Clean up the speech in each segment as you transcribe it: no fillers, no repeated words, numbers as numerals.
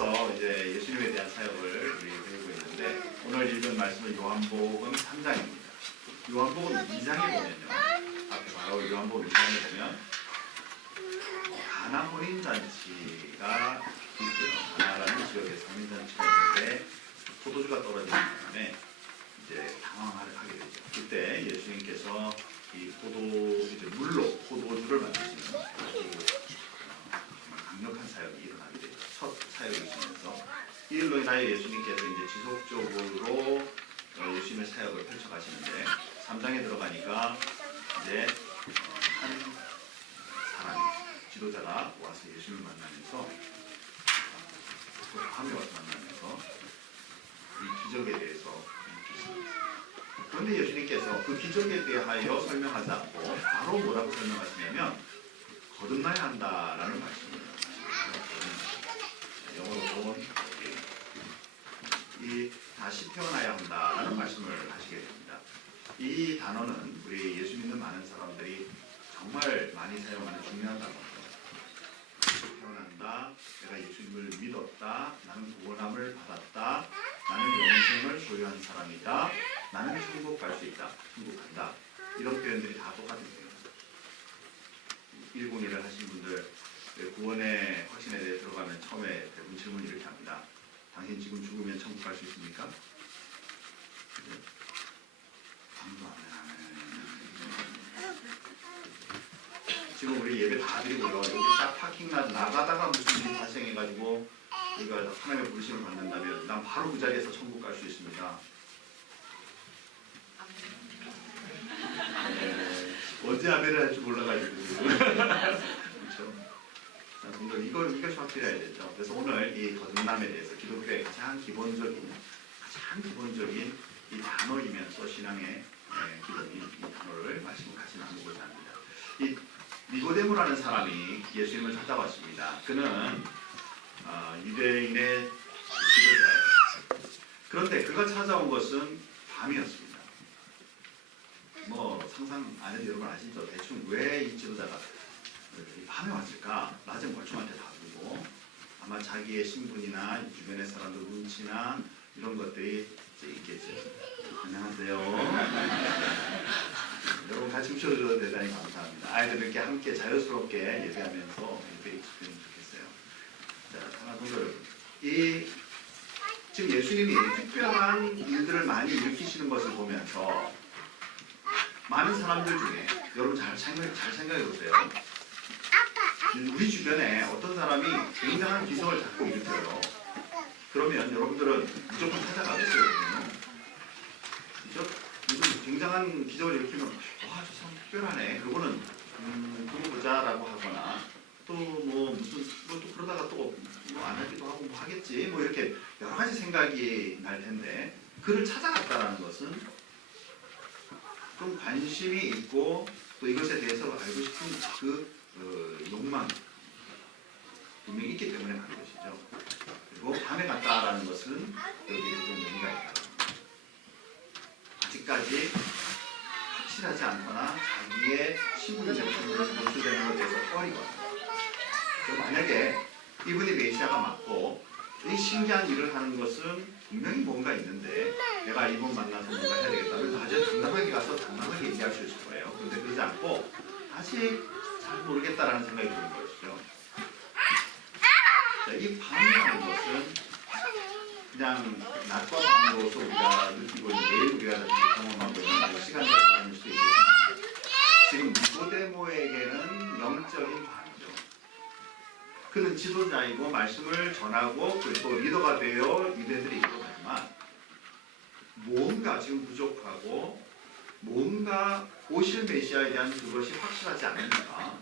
계속해서 이제 예수님에 대한 사역을 우리 배우고 있는데 오늘 읽은 말씀은 요한복음 3장입니다. 요한복음 2장에 보면요. 앞에 바로 요한복음 2장에 보면 가나 혼인잔치가 있고요. 가나라는 지역에서 혼인잔치가 있는데 포도주가 떨어지는 바람에 이제 당황을 하게 되죠. 그때 예수님께서 이 물로 포도주를 만드시는 강력한 사역이 일어나게 되죠. 첫 사역이시면서 이 일로 인하여 예수님께서 이제 지속적으로 예수님의 사역을 펼쳐가시는데 3장에 들어가니까 이제 한 사람이 지도자가 와서 예수님을 만나면서 밤에 와서 만나면서 이 기적에 대해서 그런데 예수님께서 그 기적에 대하여 설명하지 않고 바로 뭐라고 설명하시냐면 거듭나야 한다라는 말씀을 하십니다. 영어로 이 다시 태어나야 한다라는 말씀을 하시게 됩니다. 이 단어는 우리 예수 믿는 많은 사람들이 정말 많이 사용하는 중요한 단어입니다. 태어난다, 내가 예수님을 믿었다, 나는 구원함을 받았다, 나는 영생을 소유한 사람이다, 나는 천국 갈 수 있다, 천국 간다. 이런 표현들이 다 똑같은 표현입니다. 101을 하신 분들 구원의 확신에 대해 들어가면 처음에 대부분 질문 이렇게 합니다. 당신 지금 죽으면 천국 갈 수 있습니까? 아무도 안 하네. 지금 우리 예배 다 드리고요. 여기 딱 파킹lot 나가다가 무슨 일이 발생해가지고 우리가 하나님의 부르심을 받는다면 난 바로 그 자리에서 천국 갈 수 있습니다. 언제 아멘을 할 줄 몰라가지고 그렇죠? 이것이 확실해야 되죠. 그래서 오늘 이 거듭남에 대해서 기독교의 가장 기본적인 이 단어이면서 신앙의 기본인 이 단어를 말씀을 같이 나누고자 합니다. 이 니고데모라는 사람이 예수님을 찾아왔습니다. 그는 유대인의 지도자예요. 그런데 그가 찾아온 것은 밤이었습니다. 뭐 상상 안 해도 여러분 아시죠? 대충 왜 이 지도자가 밤에 왔을까? 낮은 권총한테 다 두고 아마 자기의 신분이나 주변의 사람들 눈치나 이런 것들이 있겠죠. 안녕하세요. 여러분 같이 웃어주셔서 대단히 감사합니다. 아이들께 함께 자유스럽게 예배하면서 예배 익숙해지면 좋겠어요. 자, 사랑하는 여러분, 지금 예수님이 특별한 일들을 많이 일으키시는 것을 보면서 많은 사람들 중에 여러분 잘 생각해 보세요. 우리 주변에 어떤 사람이 굉장한 기적을 자꾸 일으켜요. 그러면 여러분들은 무조건 찾아가겠어요. 그죠? 무슨 굉장한 기적을 일으키면 와, 저 사람 특별하네. 그거는 두고 보자라고 하거나 또 뭐 무슨 또 그러다가 또 뭐 안 하기도 하고 뭐 하겠지 뭐 이렇게 여러 가지 생각이 날 텐데 그를 찾아갔다라는 것은 좀 관심이 있고 또 이것에 대해서 알고 싶은 그 욕망 분명히 있기 때문에 가는 것이죠. 그리고 밤에 갔다라는 것은 여기에 좀 의미가 있다. 아직까지 확실하지 않거나 자기의 신분이 노출되는 것에 대해서 꺼리거나 만약에 이분이 메시아가 맞고 이 신기한 일을 하는 것은 분명히 뭔가 있는데 내가 이분 만나서 뭔가 해야 되겠다면 아주 당당하게 가서 당당하게 얘기할 수 있을 거예요. 그런데 그러지 않고 아직 잘 모르겠다라는 생각이 드는 것이죠. 자, 이 밤이라는 것은 그냥 낮과 밤으로서 우리가 느끼고 있는 매일 우리가 경험하고 있는 시간을 보낼 수도 있겠습니다. 지금 니고데모에게는 영적인 밤이죠. 그는 지도자이고 말씀을 전하고 또 리더가 되어 유대들이 이끌어가지만 뭔가 지금 부족하고 뭔가 오실 메시아에 대한 그것이 확실하지 않으니까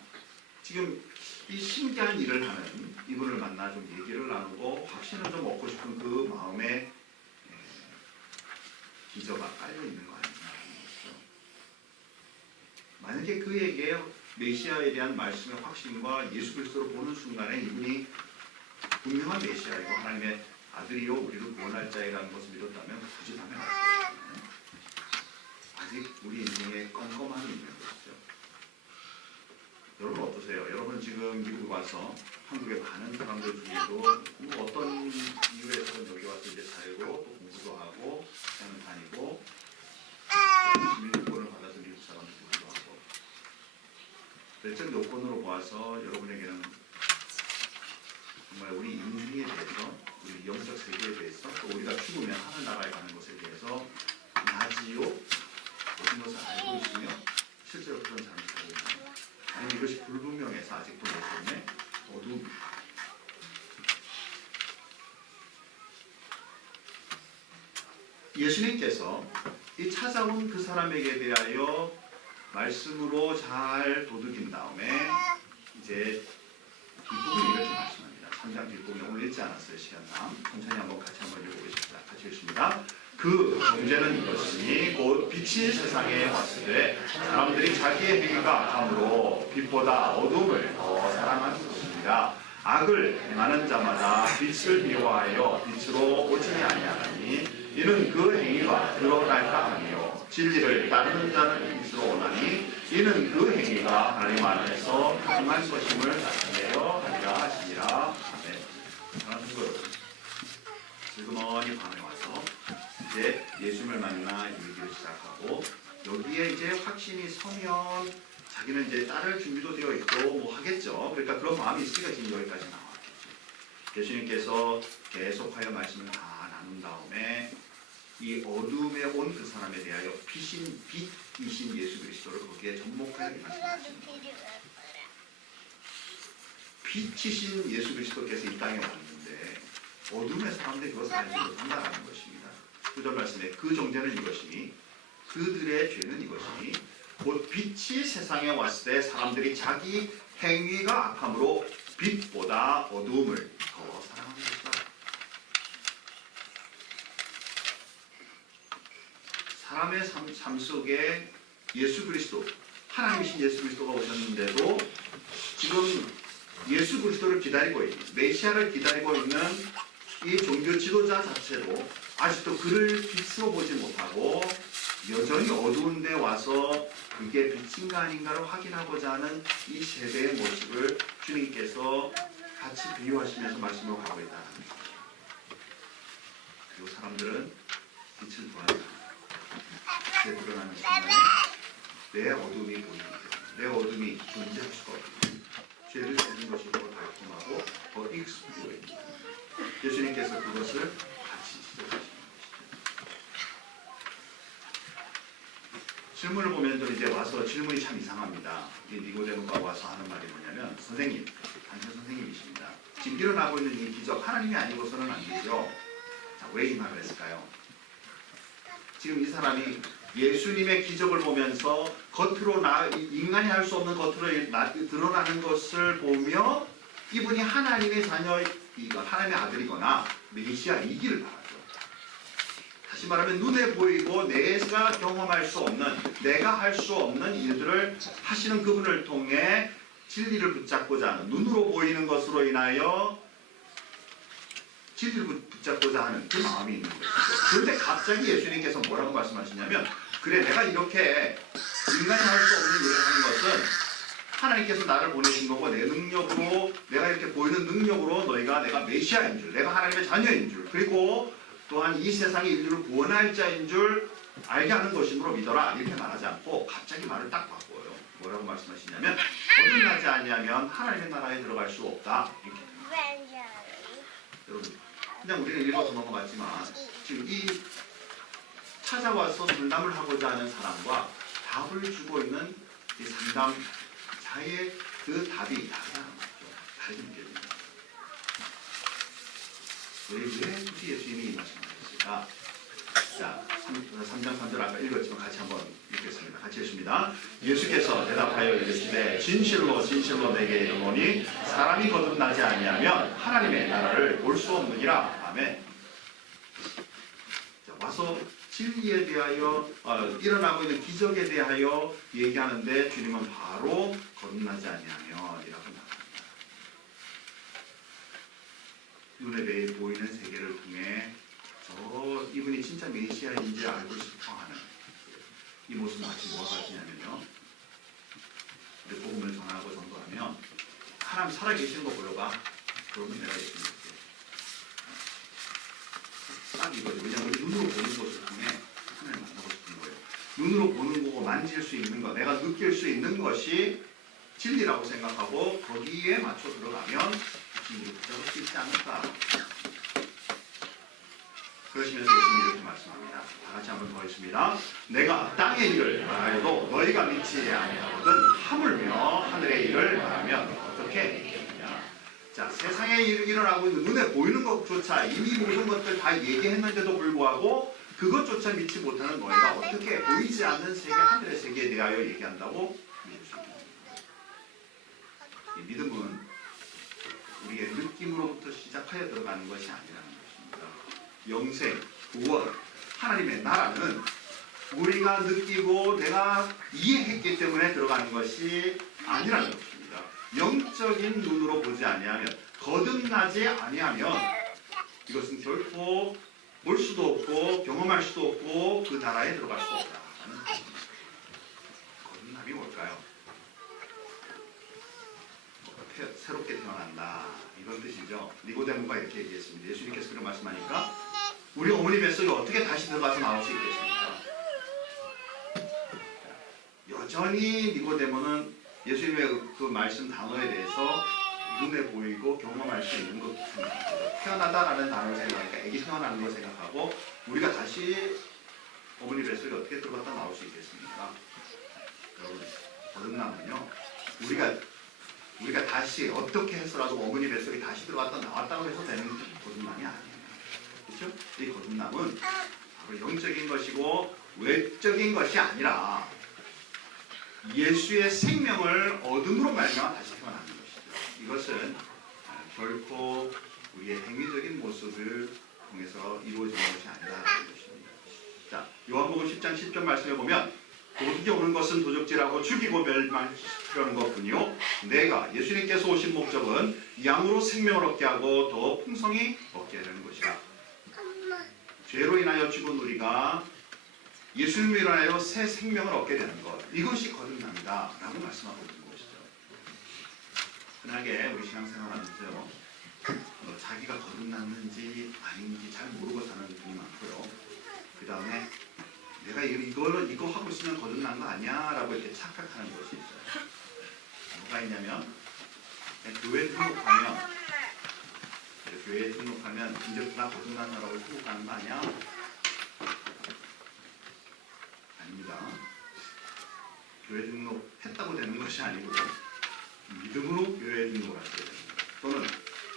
지금 이 신기한 일을 하는 이분을 만나 좀 얘기를 나누고 확신을 좀 얻고 싶은 그 마음에 기저가 깔려 있는 거 아닌가 하는 것이죠. 만약에 그에게 메시아에 대한 말씀의 확신과 예수 그리스도를 보는 순간에 이분이 분명한 메시아이고 하나님의 아들이요 우리를 구원할 자이라는 것을 믿었다면 굳이 밤에 갈 것이잖아요. 아직 우리 인생에 껌껌함이 있는 것이죠. 여러분 어떠세요? 여러분 지금 미국 와서 한국의 많은 사람들 중에도 뭐 어떤 이유에서는 여기 와서 이제 살고 또 공부도 하고 학교는 다니고 시민권을 받아서 미국 사람들도 하고 외적 요건으로 보아서 여러분에게는 정말 우리 인생에 대해서 우리 영적 세계에 대해서 또 우리가 죽으면 하늘나라에 가는 것에 대해서 나지요 모든 것을 알고 있으며 실제로 그런 삶을 살고 있는 아니 이것이 불분명해서 아직도 내 삶에 어두움 예수님께서 이 찾아온 그 사람에게 대하여 말씀으로 잘 도둑인 다음에 이제 뒷부분 이렇게 말씀합니다. 3장 뒷부분 오늘 읽지 않았어요. 시간상 천천히 한번 같이 한번 읽어보겠습니다. 같이 읽습니다. 그 경제는 이것이니 곧 빛이 세상에 왔으되 사람들이 자기의 행위가 악함으로 빛보다 어둠을 더 사랑하는 것입니다. 악을 행하는 자마다 빛을 미워하여 빛으로 오지 아니하나니 이는 그 행위가 드러날까 하며 진리를 따르는 자는 빛으로 오나니 이는 그 행위가 하나님 안에서 행한 것임을 나타내려 하리라 하시니라. 아멘. 사랑하는 여러분, 슬그머니 밤에 와서 이제 예수님을 만나 얘기를 시작하고 여기에 이제 확신이 서면 자기는 이제 따를 준비도 되어 있고 뭐 하겠죠. 그러니까 그런 마음이 있으니까 지금 여기까지 나왔겠죠. 예수님께서 계속하여 말씀을 다 나눈 다음에 이 어둠에 온 그 사람에 대하여 빛이신 예수 그리스도를 거기에 접목하여 말씀하십니다. 빛이신 예수 그리스도께서 이 땅에 왔는데 어둠의 사람들이 그것을 알지 못한다는 것입니다. 9절 말씀에 그 정죄는 이것이니 그들의 죄는 이것이니 곧 빛이 세상에 왔을 때 사람들이 자기 행위가 악함으로 빛보다 어두움을 더 사랑하는 것이다. 사람의 삶 속에 예수 그리스도, 하나님이신 예수 그리스도가 오셨는데도 지금 예수 그리스도를 기다리고 있는, 메시아를 기다리고 있는 이 종교 지도자 자체도 아직도 그를 빛으로 보지 못하고 여전히 어두운 데 와서 그게 빛인가 아닌가를 확인하고자 하는 이 세대의 모습을 주님께서 같이 비유하시면서 말씀으로 가고 있다는 것입니다. 그리고 사람들은 빛을 구하는 빛에 드러나는 순간에 내 어둠이 보이기 때문에 내 어둠이 존재할 수가 없기 죄를 짓는 것이 더 달콤하고 더 익숙해 보입니다. 예수님께서 그것을 같이 지적하시는 것이죠. 질문을 보면 좀 이제 와서 질문이 참 이상합니다. 이 니고데모가 와서 하는 말이 뭐냐면 선생님, 단체 선생님이십니다. 지금 일어나고 있는 이 기적 하나님이 아니고서는 안 되죠. 자, 왜 이 말을 했을까요? 지금 이 사람이 예수님의 기적을 보면서 겉으로 인간이 할 수 없는 겉으로 드러나는 것을 보며 이분이 하나님의 자녀, 하나님의 아들이거나 메시아이기를 바라죠. 다시 말하면 눈에 보이고 내가 경험할 수 없는, 내가 할 수 없는 일들을 하시는 그분을 통해 진리를 붙잡고자 하는, 눈으로 보이는 것으로 인하여 진리를 붙잡고자 하는 그 마음이 있는 것이죠. 그런데 갑자기 예수님께서 뭐라고 말씀하시냐면 그래 내가 이렇게 인간이 할 수 없는 일을 하는 것은 하나님께서 나를 보내신 거고 내 능력으로 내가 이렇게 보이는 능력으로 너희가 내가 메시아인 줄 내가 하나님의 자녀인 줄 그리고 또한 이 세상의 인류를 구원할 자인 줄 알게 하는 것이므로 믿어라 이렇게 말하지 않고 갑자기 말을 딱 바꿔요. 뭐라고 말씀하시냐면 어딜 나지 아니하면 하나님의 나라에 들어갈 수 없다 이렇게. 여러분 그냥 우리는 읽어서 넘어갔지만 지금 이 찾아와서 상담을 하고자 하는 사람과 답을 주고 있는 이 상담자의 그 답이 다르다는 거죠. 다른 느낌입니다. 왜 굳이 예수님이 이 말씀하셨을까? 자, 3장 3절 아까 읽었지만 같이 한번 읽겠습니다. 같이 읽습니다. 예수께서 대답하여 이르시되 진실로 진실로 내게 이르노니 사람이 거듭나지 아니하면 하나님의 나라를 볼 수 없느니라. 아멘. 자, 와서 진리에 대하여 일어나고 있는 기적에 대하여 얘기하는데 주님은 바로 거듭나지 아니하면 이라고 말합니다. 눈에 매일 보이는 세계를 통해 이분이 진짜 메시아인지 알고 싶어하는 이 모습은 마치 뭐가 같으냐면요. 복음을 전하고 전도하면 사람 살아 계시는 거 보여봐. 그러면 내가 예수님 믿게. 딱 이거죠. 왜냐하면 눈으로 보는 것을 통해 하나님 만나고 싶은 거예요. 눈으로 보는 거고 만질 수 있는 것, 내가 느낄 수 있는 것이 진리라고 생각하고 거기에 맞춰 들어가면 진리를 붙잡을 수 있지 않을까. 그러시면서 예수님이 이렇게 말씀합니다. 다 같이 한번 더 있습니다. 내가 땅의 일을 말해도 너희가 믿지 아니하거든 하물며 하늘의 일을 말하면 어떻게 되느냐. 자, 세상에 일어나고 있는 눈에 보이는 것조차 이미 모든 것들 다 얘기했는데도 불구하고 그것조차 믿지 못하는 너희가 어떻게 보이지 않는 세계, 하늘의 세계에 대하여 얘기한다고 믿을 수 있느냐. 이 믿음은 우리의 느낌으로부터 시작하여 들어가는 것이 아니라는 것입니다. 영생, 구원, 하나님의 나라는 우리가 느끼고 내가 이해했기 때문에 들어가는 것이 아니라는 것입니다. 영적인 눈으로 보지 아니하면, 거듭나지 아니하면 이것은 결코 볼 수도 없고 경험할 수도 없고 그 나라에 들어갈 수 없다는 것입니다. 거듭남이 뭘까요? 새롭게 태어난다 이런 뜻이죠. 니고데모가 이렇게 얘기했습니다. 예수님께서 그런 말씀하니까 우리 어머니 뱃속에 어떻게 다시 들어가서 나올 수 있겠습니까? 여전히 니고데모는 예수님의 그 말씀 단어에 대해서 눈에 보이고 경험할 수 있는 것 생각합니다. 태어나다라는 단어를 생각하니까 애기 태어나는 걸 생각하고 우리가 다시 어머니 뱃속에 어떻게 들어갔다 나올 수 있겠습니까? 여러분, 거듭남은요 우리가 다시 어떻게 해서라도 어머니 뱃속에 다시 들어갔다 나왔다고 해서 되는 거듭남이 아니에요. 그렇죠? 이 거듭남은 바로 영적인 것이고 외적인 것이 아니라 예수의 생명을 얻음으로 말미암아 다시 태어나는 것이죠. 이것은 결코 우리의 행위적인 모습을 통해서 이루어지는 것이 아니라는 것입니다. 자, 요한복음 10장 10절 말씀해 보면 도둑이 오는 것은 도적질하고 죽이고 멸망시키려는 것뿐이요 내가 예수님께서 오신 목적은 양으로 생명을 얻게 하고 더 풍성히 얻게 하려는 것이다. 죄로 인하여 죽은 우리가 예수님으로 인하여 새 생명을 얻게 되는 것, 이것이 거듭납니다 라고 말씀하고 있는 것이죠. 흔하게 우리 신앙생활하면서요 자기가 거듭났는지 아닌지 잘 모르고 사는 분이 많고요. 그 다음에 내가 이거 하고 있으면 거듭난 거 아니야? 라고 이렇게 착각하는 것이 있어요. 뭐가 있냐면 교회에 등록하면 이제부터 거듭난다라고 생각하는 거 아니야? 아닙니다. 교회 등록했다고 되는 것이 아니고 믿음으로 교회 등록을 하셔야 됩니다. 또는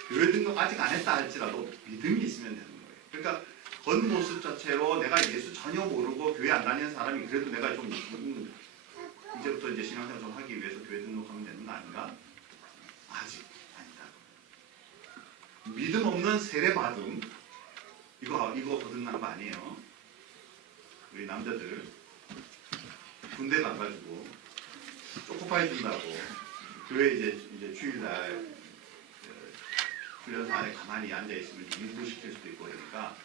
교회 등록 아직 안 했다 할지라도 믿음이 있으면 되는 거예요. 그러니까 겉모습 자체로 내가 예수 전혀 모르고 교회 안 다니는 사람이 그래도 내가 좀 이제부터 이제 신앙생활 좀 하기 위해서 교회 등록하면 되는 거 아닌가? 아직 아니다. 믿음 없는 세례받음 이거 거듭난 거 아니에요. 우리 남자들 군대 가가지고 초코파이 준다고 교회 이제 주일날 훈련소 안에 가만히 앉아 있으면 인부시킬 수도 있고 그러니까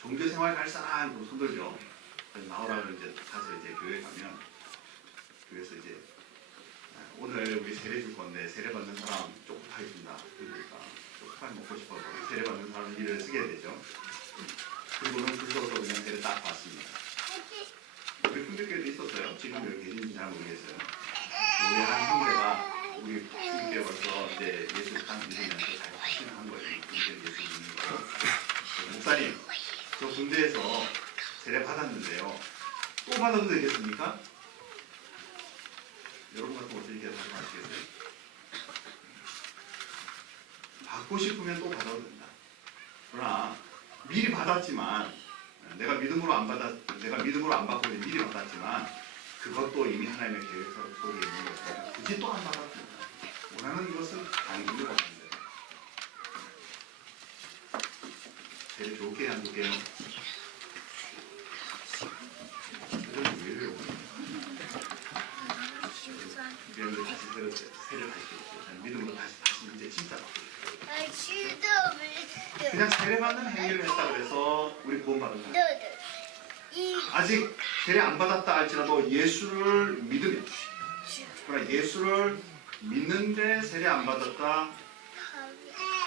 종교생활 갈 사람 그럼 손들죠. 나오라고 이제 가서 이제 교회 가면 교회에서 이제 오늘 우리 세례 줄 건데 세례 받는 사람 초코파이 준다. 그러니까 초코파이 먹고 싶어서 세례 받는 사람은 일을 쓰게 되죠. 그리고는 줄 서서 그냥 세례 딱 받습니다. 우리 훈계교회도 있었어요. 지금 여기 계신지 잘 모르겠어요. 우리 한 형제가 우리 훈계교회 와서 이제 예수 딱 믿으면서 잘 확신한 거예요. 예수 믿는 거. 목사님, 저 군대에서 세례 받았는데요. 또 받아도 되겠습니까? 여러분 같은 어떻게 말씀하시겠어요? 받고 싶으면 또 받아도 된다. 그러나 미리 받았지만 내가 믿음으로 안 받고 미리 받았지만 그것도 이미 하나님의 계획 속에 있는 것이니까 굳이 또 안 받아도 된다. 원하는 것은 당기는 것 같은데. 세례 좋게 안 좋게요? 미안해 다시 세례를 할게요. 믿음으로 다시 이제 진짜 그냥 세례받는 행위를 했다 그래서 우리 구원받은 거예요. 아직 세례 안 받았다 할지라도 예수를 믿으면 그러나 예수를 믿는데 세례 안 받았다.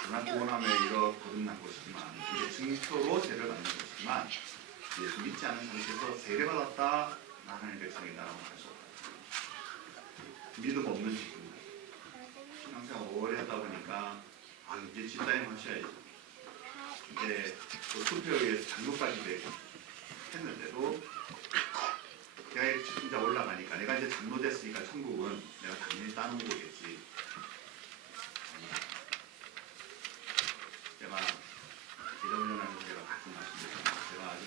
그러나 구원함에 이르러 거듭난 것이지만 이게 증표로 세례를 받는 것이지만 예수 믿지 않은 상태에서 세례 받았다. 하나님의 백성이다라고 할 수 없다. 믿음 없는 직분. 신앙생활 오래 하다 보니까 이제 집사님 하셔야지. 이제 또 투표에 의해서 장로까지 되고 했는데도 내가 진짜 올라가니까 내가 이제 장로 됐으니까 천국은 내가 당연히 따놓은 거겠지. 제가 기도훈련하면서 제가 가끔 말씀드렸잖아요. 제가 아주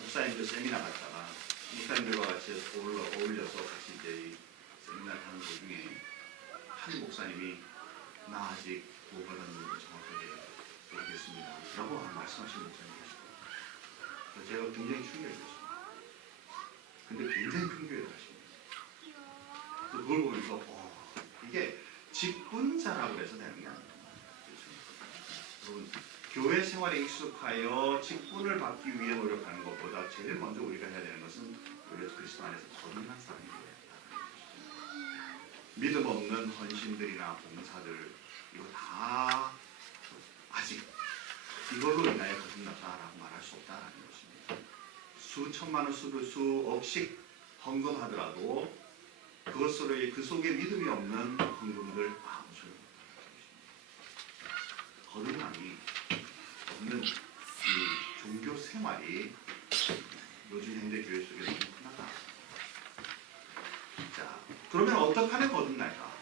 목사님들 세미나 갔다가 목사님들과 같이 어울려서 같이 이제 이 세미나를 하는 도중에 한 목사님이 나 아직 구원받았는지 정확하게 모르겠습니다 라고 말씀하신 목사님이 계시고 제가 굉장히 충격이었습니다. 근데 굉장히 큰 교회를 하십니다. 그걸 보면서 이게 직분자라고 해서 되는 게 아닙니다. 여러분, 교회 생활에 익숙하여 직분을 받기 위해 노력하는 것보다 제일 먼저 우리가 해야 되는 것은 우리 그리스도 안에서 거듭난 사람이 되어야 된다. 믿음 없는 헌신들이나 봉사들 이거 다 아직 이걸로 인하여 거듭났다라고 말할 수 없다라는 것입니다. 수천만 원, 수억씩 헌금하더라도 그것으로 그 속에 믿음이 없는 헌금들 아무 소용없다는 것입니다. 거듭남이 없는 이 종교 생활이 요즘 현대 교회 속에 너무 흔하다. 자, 그러면 어떻게 하면 거듭날까?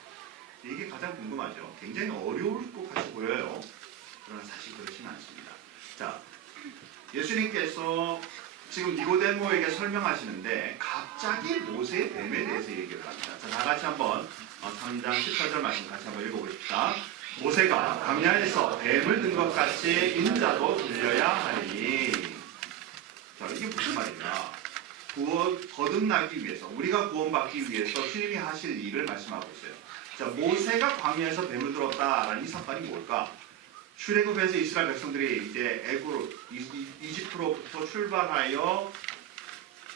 이게 가장 궁금하죠. 굉장히 어려울 것 같이 보여요. 그러나 사실 그렇지는 않습니다. 자, 예수님께서 지금 니고데모에게 설명하시는데 갑자기 모세의 뱀에 대해서 얘기를 합니다. 자, 다 같이 한번 3장 18절 말씀 같이 한번 읽어보십시다. 모세가 광야에서 뱀을 든 것 같이 인자도 들려야 하니. 자, 이게 무슨 말이냐? 거듭나기 위해서, 우리가 구원받기 위해서 주님이 하실 일을 말씀하고 있어요. 자, 모세가 광야에서 뱀을 들었다라는 이 사건이 뭘까? 출애굽에서 이스라엘 백성들이 이제 이집트로부터 출발하여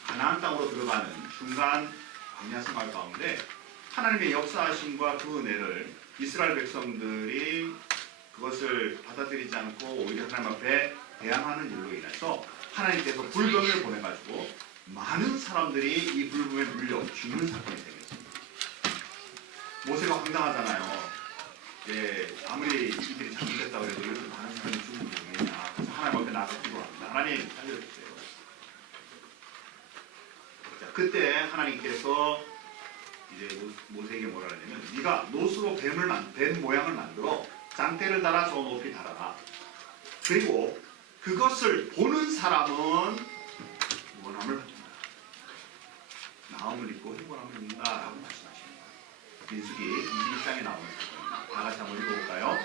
가나안 땅으로 들어가는 중간 광야 생활 가운데 하나님의 역사하심과 그 은혜를 이스라엘 백성들이 그것을 받아들이지 않고 오히려 하나님 앞에 대항하는 일로 인해서 하나님께서 불뱀을 보내가지고 많은 사람들이 이 불뱀에 물려 죽는 사건이 되겠습니다. 모세가 황당하잖아요. 예, 아무리 이들이 잘못했다고 해도 이렇게 많은 사람이 죽는 게 되겠냐. 그래서 하나님 앞에 나가서 기도합니다. 하나님 살려주세요. 자, 그때 하나님께서 이제 모세에게 뭐라 하냐면 네가 노수로 뱀 모양을 만들어 장대를 달아 저 높이 달아라. 그리고 그것을 보는 사람은 구원함을 받는다. 나음을 입고 행복함을 입는다라고 말씀하십니다. 민수기 22장에 나오는 사건입니다. 다 같이 한번 읽어볼까요?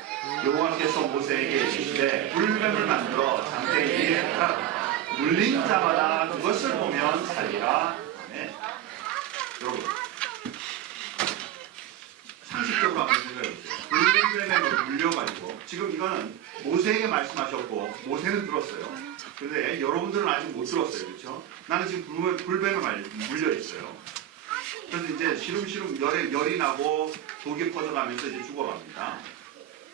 여호와께서 모세에게 이르시되 불뱀을 만들어 장대 위에 달아 물린 자마다 그것을 보면 살리라. 아멘. 여러분, 상식적으로 한번 생각해보세요. 불뱀에 물려가지고 지금 이거는 모세에게 말씀하셨고 모세는 들었어요. 근데 여러분들은 아직 못 들었어요. 그렇죠? 나는 지금 불뱀에 물려있어요. 그래서 이제 시름시름 열이 나고 독이 퍼져가면서 이제 죽어갑니다.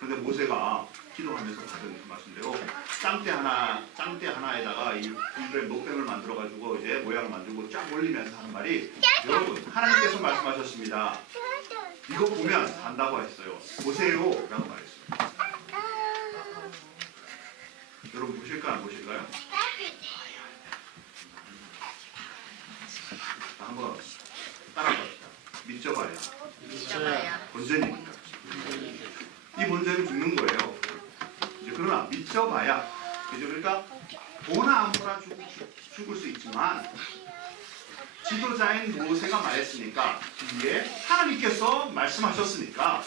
그런데 모세가 기도하면서 받은 그 말씀대로 짱대 하나에다가 이 불뱀 녹뱀을 만들어가지고 이제 모양을 만들고 쫙 올리면서 하는 말이 여러분 하나님께서 말씀하셨습니다. 이거 보면 산다고 했어요. 보세요 라고 말했어요. 여러분 보실까 안 보실까요? 한번 따라갑시다. 믿져봐야 본전입니다. 이 본전이 죽는 거예요. 이제 그러나 믿져봐야, 그죠? 그러니까 보나 안 보나 죽을 수 있지만 지도자인 모세가 말했으니까 뒤에 하나님께서 말씀하셨으니까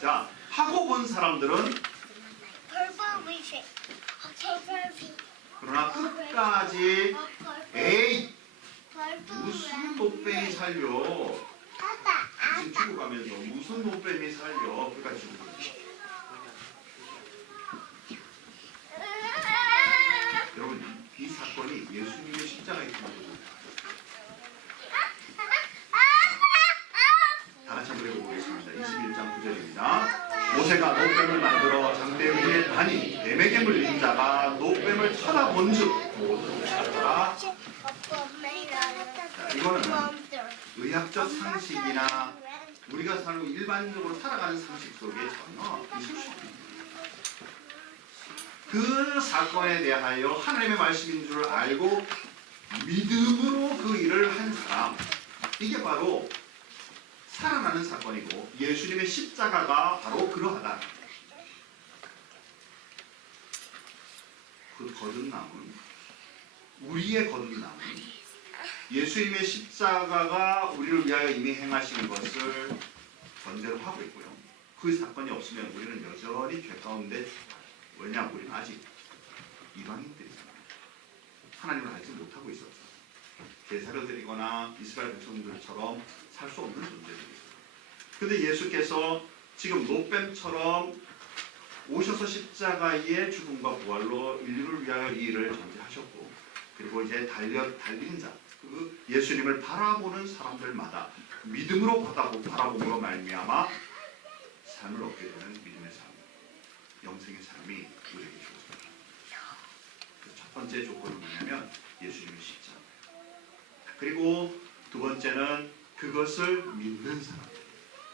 자 하고 본 사람들은 그러나 끝까지 에이 무슨 노뱀이 살려 지금 죽어가면서 무슨 노뱀이 살려 끝까지 죽어가면서 여러분 이 사건이 예수님의 십자가에 있는 겁니다. 노뱀을 만들어 장대 위에 다니 뱀에게 물린 자가 노뱀을 쳐다본즉 모두 죽었더라. 이거는 의학적 상식이나 우리가 일반적으로 살아가는 상식 속에 전혀 있을 수 없습니다. 그 사건에 대하여 하나님의 말씀인 줄 알고 믿음으로 그 일을 한 사람, 이게 바로 살아나는 사건이고 예수님의 십자가가 바로 그러하다. 그 거듭남은, 우리의 거듭남은 예수님의 십자가가 우리를 위하여 이미 행하신 것을 전제로 하고 있고요. 그 사건이 없으면 우리는 여전히 죄 가운데, 왜냐, 우리는 아직 이방인들이잖아요. 하나님을 알지 못하고 있었죠. 제사를 드리거나 이스라엘 백성들처럼 살 수 없는 존재들이죠. 그런데 예수께서 지금 노뱀처럼 오셔서 십자가의 죽음과 부활로 인류를 위하여 이 일을 전제하셨고, 그리고 이제 달린 자, 그 예수님을 바라보는 사람들마다 믿음으로 바라봄으로 말미암아 삶을 얻게 되는 믿음의 삶, 영생의 삶이 우리에게 주어집니다. 첫 번째 조건은 뭐냐면 예수님의 십자가. 그리고 두 번째는 그것을 믿는 사람.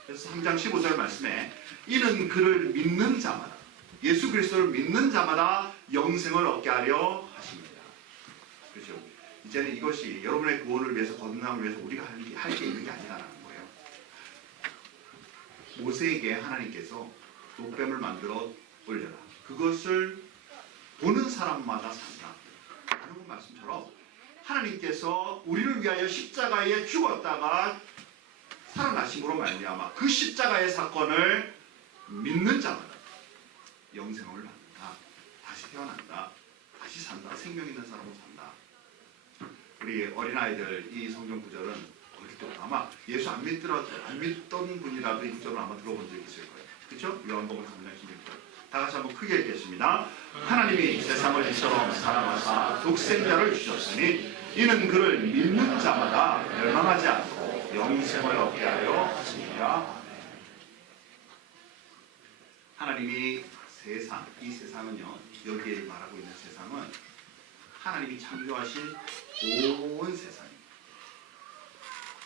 그래서 3장 15절 말씀에 이는 그를 믿는 자마다, 예수 그리스도를 믿는 자마다 영생을 얻게 하려 하십니다. 그렇죠? 이제는 이것이 여러분의 구원을 위해서, 거듭남을 위해서 우리가 할 게 있는 게 아니라는 거예요. 모세에게 하나님께서 노뱀을 만들어 올려라. 그것을 보는 사람마다 산다. 라는 말씀처럼 하나님께서 우리를 위하여 십자가에 죽었다가 살아나심으로 말미암아 그 십자가의 사건을 믿는 자마다 영생을 받는다. 다시 태어난다. 다시 산다. 생명 있는 사람으로 산다. 우리 어린아이들 이 성경 구절은 어릴 때부터 아마 예수 안 믿던 분이라도 이 구절을 아마 들어본 적이 있을 거예요. 그렇죠? 요한복음 3장 16절. 다 같이 한번 크게 읽겠습니다. 하나님이 세상을 이처럼 사랑하사 독생자를 주셨으니 이는 그를 믿는 자마다 멸망하지 않고 영생을 얻게 하려 하십니다. 하나님이 세상, 이 세상은요, 여기에 말하고 있는 세상은 하나님이 창조하신 온 세상입니다.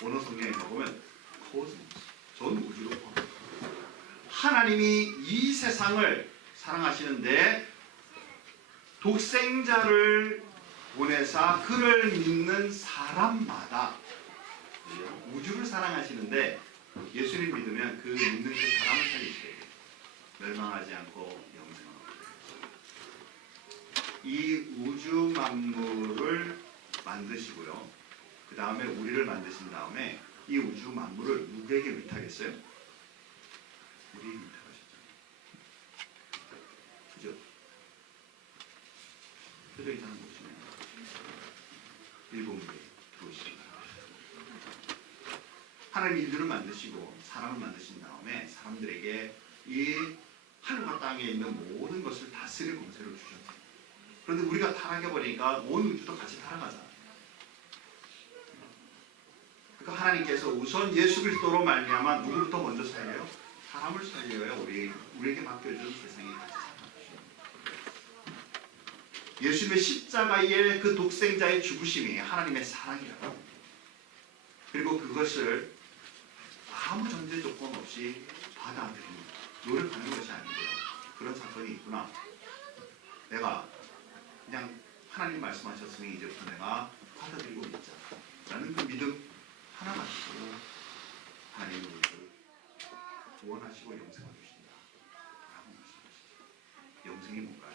오늘 성경에 가보면 코스모스, 전 우주로 포함합니다. 하나님이 이 세상을 사랑하시는데 독생자를 보내사 그를 믿는 사람마다, 우주를 사랑하시는데 예수님 믿으면 그 믿는 그 사람을 살리셔야 돼요. 멸망하지 않고 영생을 얻게. 이 우주 만물을 만드시고요. 그 다음에 우리를 만드신 다음에 이 우주 만물을 누구에게 위탁했어요? 우리에게 위탁하셨죠. 그죠? 표정이 잘 보시면 일곱 개 들어오십니다. 하나님 인류를 만드시고 사람을 만드신 다음에 사람들에게 이 하늘과 땅에 있는 모든 것을 다스릴 권세를 주셨죠. 그런데 우리가 타락해버리니까 온 우주도 같이 타락하잖아요. 그러니까 하나님께서 우선 예수 그리스도로 말미암아 누구부터 먼저 살려요? 사람을 살려야 우리에게 맡겨준 세상이 같이 살아가죠. 예수님의 십자가의 그 독생자의 죽으심이 하나님의 사랑이라고. 그리고 그것을 아무 전제 조건 없이 받아들이는, 노력하는 것이 아니고요. 그런 사건이 있구나. 내가 그냥 하나님 말씀하셨으니 이제부터 내가 받아들이고 있자. 라는 그 믿음 하나 가지고 하나님은 우리를 구원하시고 영생을 주신다. 라고 말씀하시죠. 영생이 뭔가요?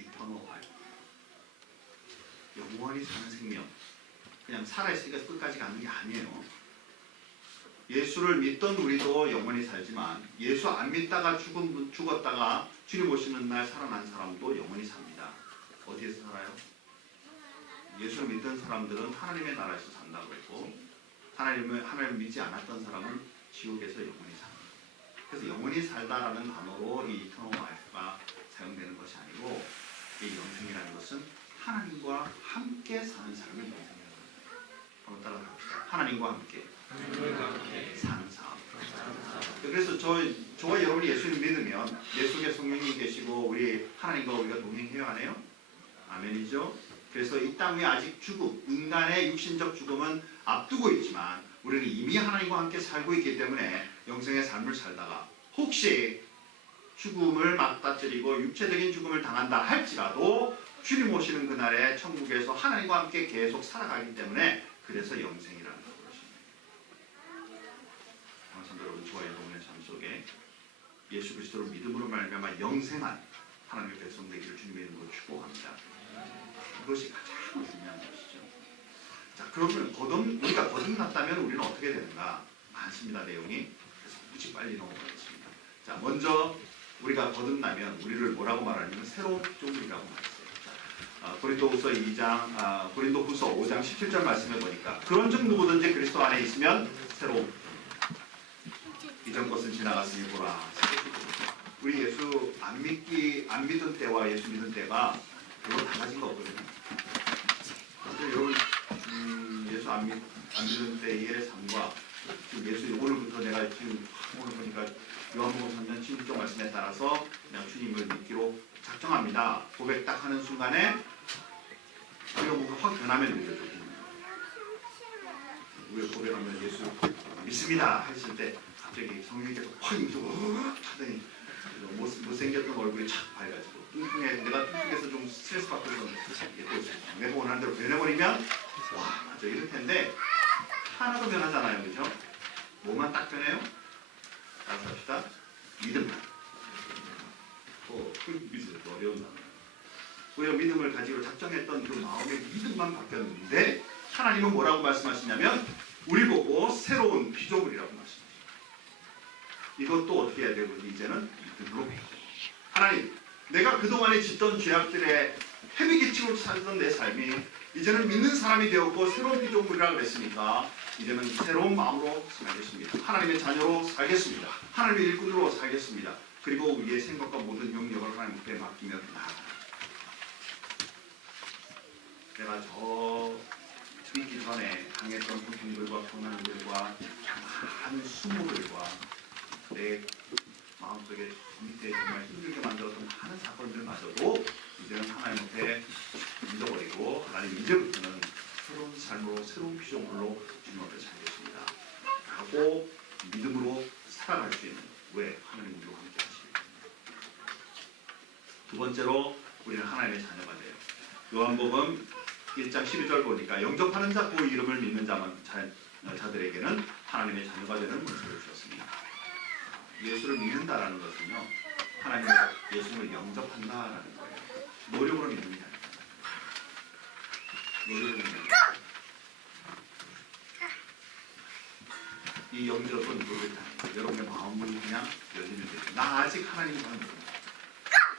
이터널 라이프. 영원히 사는 생명. 그냥 살아있으니까 끝까지 가는 게 아니에요. 예수를 믿던 우리도 영원히 살지만 예수 안 믿다가 죽었다가 주님 오시는 날 살아난 사람도 영원히 삽니다. 어디에서 살아요? 예수를 믿던 사람들은 하나님의 나라에서 산다고 했고 하나님을 믿지 않았던 사람은 지옥에서 영원히 삽니다. 그래서 영원히 살다라는 단어로 이 이터널 라이프가 사용되는 것이 아니고 이 영생이라는 것은 하나님과 함께 사는 삶을 영생이라고 합니다. 한번 따라합시다. 하나님과 함께 사는 삶. 그래서 저와 여러분이 예수님 믿으면 내 속에 성령님 계시고 우리 하나님과 우리가 동행해야 하네요. 아멘이죠. 그래서 이 땅 위에 아직 죽음, 인간의 육신적 죽음은 앞두고 있지만 우리는 이미 하나님과 함께 살고 있기 때문에 영생의 삶을 살다가 혹시 죽음을 맞닥뜨리고 육체적인 죽음을 당한다 할지라도 주님 오시는 그날에 천국에서 하나님과 함께 계속 살아가기 때문에 그래서 영생이라는 것입니다. 성도 여러분, 저와 여러분의 삶 속에 예수 그리스도를 믿음으로 말미암아 영생한 하나님의 백성 되기를 주님의 이름으로 축복합니다. 이것이 가장 중요한 것이죠. 자, 그러면 우리가 거듭났다면 우리는 어떻게 되는가? 많습니다, 내용이. 그래서 굳이 빨리 넘어가겠습니다. 자, 먼저 우리가 거듭나면 우리를 뭐라고 말하냐면 새로운 피조물이라고 말했어요. 고린도후서 5장 17절 말씀해 보니까 그런즉 누구든지 그리스도 안에 있으면 새로운 이전 것은 지나갔으니 보라. 우리 예수 안 믿던 때와 예수 믿은 때가 별로 달라진 거 없거든요. 여러분 예수 안 믿은 때의 삶과 지금 예수 오늘부터 내가 지금 오늘 보니까 요한복음 3장 16절 말씀에 따라서 내가 주님을 믿기로 작정합니다. 고백 딱 하는 순간에 우리가 뭔가 확 변하면 되죠. 우리가 고백하면 예수 믿습니다 하실 때 갑자기 성령께서 확 임수고 하더니 못생겼던 얼굴이 착 밝아지고 내가 뚱뚱해서 좀 스트레스 받고 내가 원하는 대로 변해버리면 와 맞아 이럴 텐데 하나도 변하잖아요. 그죠? 뭐만 딱 변해요? 따라서 합시다. 믿음만. 믿음 어려운 단어. 우리가 믿음을 가지고 작정했던 그 마음의 믿음만 바뀌었는데 하나님은 뭐라고 말씀하시냐면 우리 보고 새로운 피조물이라고 말씀하십니다. 이것도 어떻게 해야 되고 이제는 믿음으로 하나님 내가 그동안에 짓던 죄악들에 헤비기치고 살던 내 삶이 이제는 믿는 사람이 되었고 새로운 피조물이라고 그랬으니까 이제는 새로운 마음으로 살겠습니다. 하나님의 자녀로 살겠습니다. 하나님의 일꾼으로 살겠습니다. 그리고 우리의 생각과 모든 영역을 하나님 앞에 맡기며 나아갑니다. 내가 저 믿기 전에 당했던 고통들과 고난들과 많은 수모들과 내 마음속에 밑에 정말 힘들게 만들었던 많은 사건들마저도 이제는 하나님 앞에 잊어버리고 하나님 이제부터는 새로운 삶으로 새로운 피조물로 주님 앞에 살겠습니다 하고 믿음으로 살아갈 수 있는 왜? 하나님 우리와 함께 하십니다. 두 번째로 우리는 하나님의 자녀가 돼요. 요한복음 1장 12절 보니까 영접하는 자 그 이름을 믿는 자들에게는 하나님의 자녀가 되는 문서를 주셨습니다. 예수를 믿는다라는 것은요 하나님의 예수를 영접한다라는 거예요. 노력으로 믿는 게 아닙니다. 노력으로 믿는 게 이 영접은 노력이 아닙니다. 여러분의 마음이 그냥 열리면 되죠. 나 아직 하나님을 모릅니다.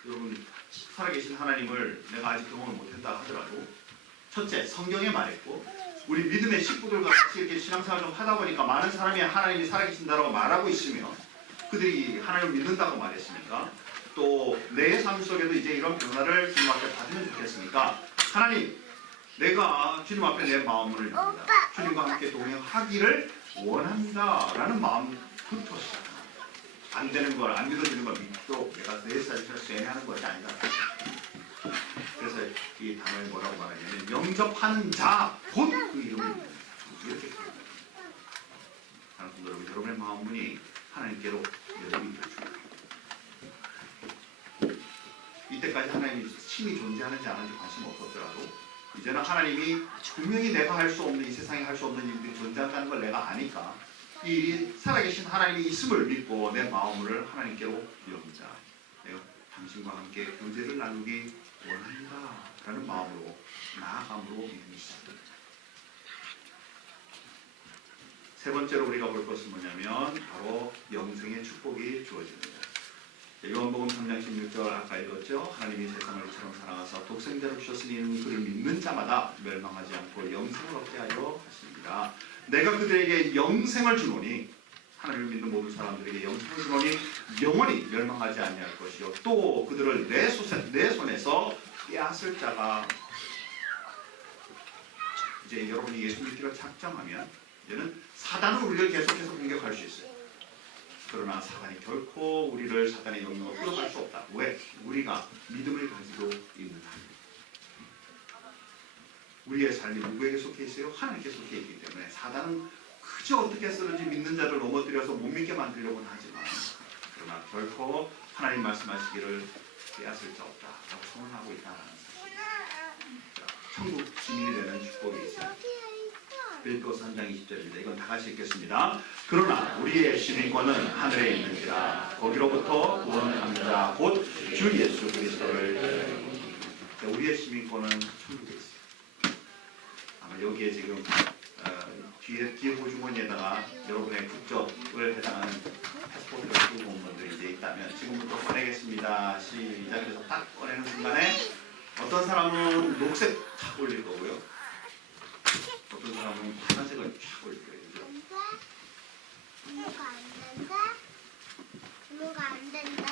여러분 살아계신 하나님을 내가 아직 경험을 못했다 하더라도 첫째 성경에 말했고 우리 믿음의 식구들과 같이 이렇게 신앙생활 좀 하다 보니까 많은 사람이 하나님이 살아계신다고 말하고 있으며 그들이 하나님을 믿는다고 말했으니까 또 내 삶 속에도 이제 이런 변화를 주님 앞에 받으면 좋겠으니까 하나님 내가 주님 앞에 내 마음을 엽니다. 주님과 함께 동행하기를 원합니다 라는 마음부터 시작합니다. 안 되는 걸 안 믿어지는 걸 믿도록 내가 내 삶을 쇠뇌하는 것이 아니다. 그래서 이 단어에 뭐라고 말하냐면 영접하는 자 곧 그 이름을 믿는다. 이렇게 표현합니다. 여러분, 여러분의 마음문이 하나님께로 열리게 해줍니다. 이때까지 하나님이 신이 존재하는지 안 하는지 관심 없었더라도 이제는 하나님이 분명히 내가 할 수 없는 이 세상에 할 수 없는 일들이 존재한다는 걸 내가 아니까 이 일이 살아계신 하나님이 있음을 믿고 내 마음을 하나님께로 엽니다. 내가 당신과 함께 교제를 나누기 원한다 라는 마음으로 나아감으로 믿음이 시작됩니다. 세 번째로 우리가 볼 것은 뭐냐면 바로 영생의 축복이 주어집니다. 요한복음 3장 16절 아까 읽었죠. 하나님이 세상을 이처럼 사랑하사 독생자를 주셨으니 이는 그를 믿는 자마다 멸망하지 않고 영생을 얻게 하려 하십니다. 내가 그들에게 영생을 주노니 하나님을 믿는 모든 사람들에게 영생을 주노니 영원히 멸망하지 아니할 것이요 또 그들을 내 손에서 빼앗을 자가 이제 여러분이 예수 믿기로 작정하면 이제는 사단은 우리를 계속해서 공격할 수 있어요. 그러나 사단이 결코 우리를 사단의 영역으로 끌어갈 수 없다. 왜? 우리가 믿음을 가지고 있는 한. 우리의 삶이 누구에게 속해 있어요? 하나님께 속해 있기 때문에 사단은 그저 어떻게 쓰는지 믿는 자를 넘어뜨려서 못 믿게 만들려고는 하지만 그러나 결코 하나님 말씀하시기를 빼앗을 자 없다라고 선언하고 있다는 사실. 천국 시민이 되는 축복이 있어요. 빌립보서 3장 20절입니다. 이건 다 같이 읽겠습니다. 그러나 우리의 시민권은 하늘에 있는지라 거기로부터 구원하는 자 곧 주 예수 그리스도를. 우리의 시민권은 천국에 있어요. 아마 여기에 지금 뒤에 보주머니에다가 여러분의 국적을 해당하는 패스포트를 쓰고 온 분들이 이제 있다면 지금부터 꺼내겠습니다. 시작해서 딱 꺼내는 순간에 어떤 사람은 녹색 탁 올릴 거고요. 어떤 사람은 파란색을 쫙 올릴 거예요. 그죠? 이모가 안 된대.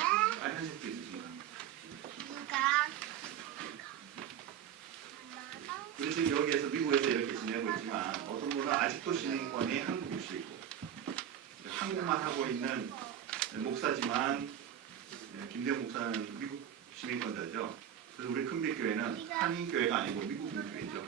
빨간색도 있으신가? 우리 지금 여기에서 미국에서 이렇게 지내고 있지만 어떤 분은 아직도 시민권이 한국이시고 한국만 하고 있는 목사지만 김대영 목사는 미국 시민권자죠. 그래서 우리 큰빛교회는 한인교회가 아니고 미국인교회죠.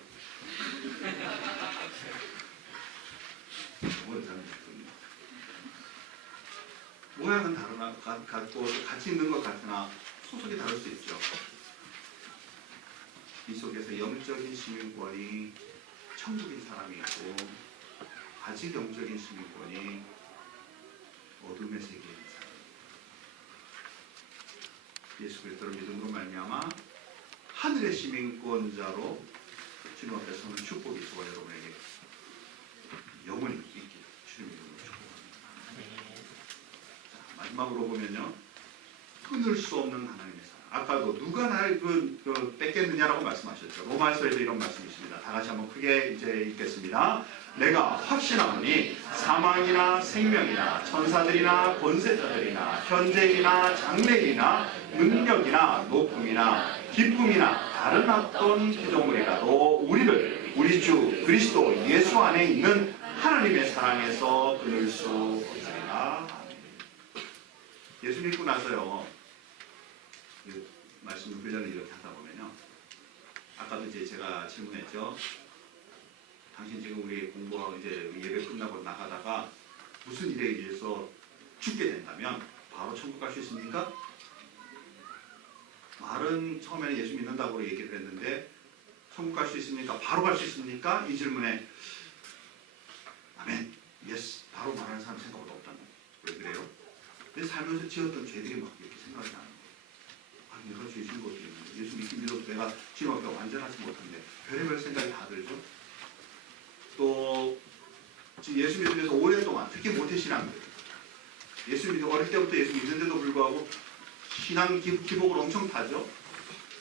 모양은 다르나 같고 같이 있는 것 같으나 소속이 다를 수 있죠. 이 속에서 영적인 시민권이 천국인 사람이 있고 아직 영적인 시민권이 어둠의 세계에 있는 사람. 예수 그리스도를 믿음으로 말미암아 하늘의 시민권자로 주님 앞에 서는 축복이 있고 여러분에게 영원히 있기를 주님 이름으로 축복합니다. 자, 마지막으로 보면요. 끊을 수 없는 하나님의 사랑. 아까도 누가 날 뺏겠느냐라고 말씀하셨죠. 로마서에도 이런 말씀이 있습니다. 다 같이 한번 크게 이제 읽겠습니다. 내가 확신하노니 사망이나 생명이나 천사들이나 권세자들이나 현재이나 장래이나 능력이나 높음이나 기쁨이나 다른 어떤 피조물이라도 우리를 우리 주 그리스도 예수 안에 있는 하나님의 사랑에서 끊을 수 없으리라. 예수 믿고 나서요. 말씀을 훈련을 이렇게 하다 보면요. 아까도 이제 제가 질문했죠. 당신 지금 우리 공부하고 이제 예배 끝나고 나가다가 무슨 일에 의해서 죽게 된다면 바로 천국 갈 수 있습니까? 말은 처음에는 예수 믿는다고 얘기를 했는데 천국 갈 수 있습니까? 바로 갈 수 있습니까? 이 질문에 아멘, 예스, 바로 말하는 사람 생각보다 없다는 거예요. 왜 그래요? 내 살면서 지었던 죄들이 막 이렇게 생각이 나는 거예요. 아, 내가 죄 지은 것도 있는데 예수 믿긴 믿어도 내가 지금 아까 완전하지 못한데 별의별 생각이 다 들죠. 또 예수 믿으면서 오랫동안 특히 모태신앙들 예수 믿어 어릴 때부터 예수 믿는데도 불구하고 신앙 기복을 엄청 타죠.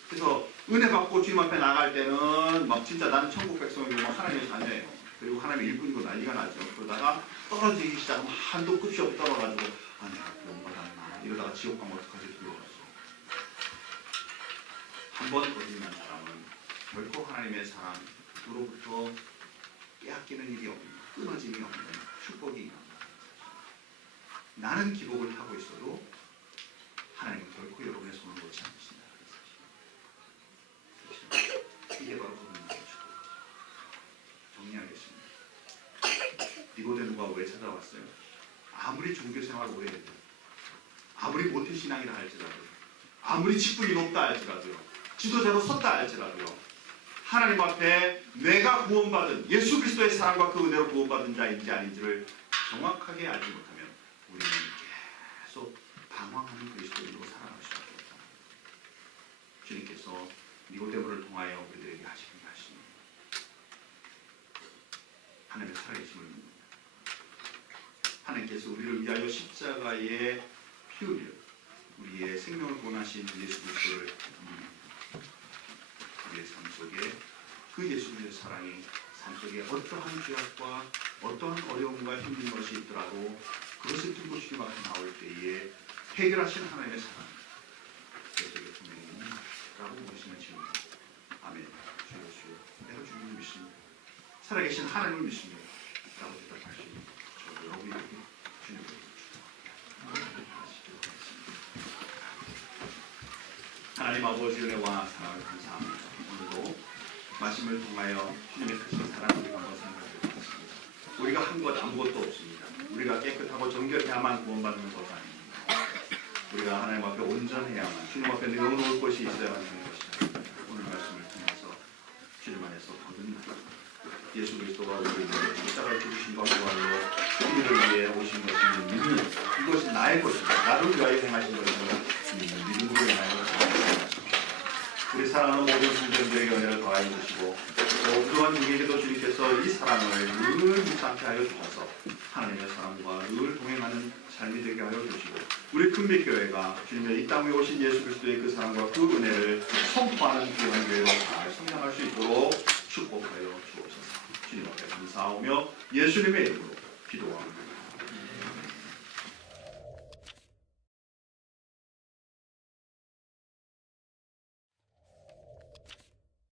그래서 은혜 받고 주님 앞에 나갈 때는 막 진짜 나는 천국 백성이고 막 하나님의 자녀예요. 그리고 하나님의 일꾼이고 난리가 나죠. 그러다가 떨어지기 시작하면 한도 끝이 없이 떨어가지고 아 내가 구원받았나 이러다가 지옥 가면 어떡하지 두려워서 한번 거듭난 사람은 결코 하나님의 사랑으로부터 빼앗기는 일이 없는 끊어짐이 없는 축복이 있는 나는 기복을 타고 있어도 하나님은 결코 여러분의 손을 놓지 않으신다. 이게 바로 거듭난 축복이죠. 정리하겠습니다. 니고데모가 왜 찾아왔어요? 아무리 종교생활 오래됐다, 아무리 모태신앙이라 할지라도, 아무리 직분이 높다 할지라도요, 지도자로 섰다 할지라도요, 하나님 앞에 내가 구원받은 예수 그리스도의 사랑과 그 은혜로 구원받은 자인지 아닌지를 정확하게 알지 못하면 우리는 계속 방황하는 그리스도인으로 살아갈 수밖에 없다. 주님께서 니고데모를 통하여 우리들에게 하시는 말씀, 하나님의 살아계심을 묻는다. 하나님께서 우리를 위하여 십자가에 피 흘려 우리의 생명을 구원하신 예수 그리스도를 우리의 삶 속에 그 예수 그리스도의 사랑이 삶 속에 어떠한 죄악과 어떠한 어려움과 힘든 것이 있더라도 그것을 들고 주님 앞에 나올 때에 해결하신 하나님의 사랑 내 속에 분명히 있는다라고 보시면 질문입니다. 아멘. 주 예수 내가 주님을 믿습니다. 살아계신 하나님을 믿습니다. 라고 대답하시니 저 여러분이 주님을 하나님 아버지 은혜와 사랑을 감사합니다. 오늘도 말씀을 통하여 주님의 크신 사랑을 한번 생각해 보겠습니다. 우리가 한 것 아무것도 없습니다. 우리가 깨끗하고 정결해야만 구원받는 것 아닙니다. 우리가 하나님 앞에 온전해야만, 주님 앞에 내어놓을 것이 있어야만 하는 것이다. 오늘 말씀을 통해서 주님 안에서 거듭나 예수 그리스도가 우리를 위해 십자가를 죽으신 것과 부활로 우리를 위해 오신 것을 믿는, 이것이 나의 것이다. 나를 위하여 행하신 것을 믿음으로 행하여 것입니다. 우리 사랑하는 모든 성도들에게 은혜를 더하여 주시고 또 그러한 우리에게도 주님께서 이 사랑을 늘 묻지 하여 주셔서 하나님의 사랑과 늘 동행하는 삶이 되게 하여 주시고 우리 큰빛교회가 주님의 이 땅에 오신 예수 그리스도의 그 사랑과 그 은혜를 선포하는 귀한 교회로 잘 성장할 수 있도록 축복하여 주옵소서. 주님 앞에 감사하며 예수님의 이름으로 기도합니다.